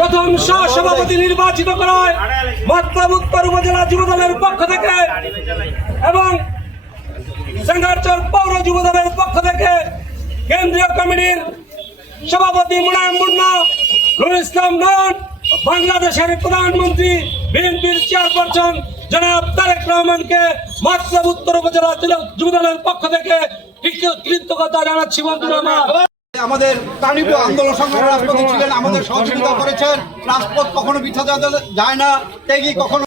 প্রথম সহসভাপতি নির্বাচিত করায় মতলব উত্তর উপজেলা যুবদলের পক্ষ থেকে এবং সিঙ্গারচর পৌর যুবদলের পক্ষ থেকে কেন্দ্রীয় কমিটির সভাপতি মুনায়েম মুন্না, নুরুল ইসলাম নন, বাংলাদেশের প্রধানমন্ত্রী বিএনপির চেয়ারপারসন জনাব তারেক রহমানকে মতলব উত্তর উপজেলা যুবদলের পক্ষ থেকে কৃতজ্ঞতা জানাচ্ছি। বন্ধুরা, আমাদের প্রাণীপ্রিয় আন্দোলন সংগ্রামের রাষ্ট্রপতি ছিলেন, আমাদের সহযোগিতা করেছেন। রাজপথ কখনো বিছা যায় না, ত্যাগী কখনো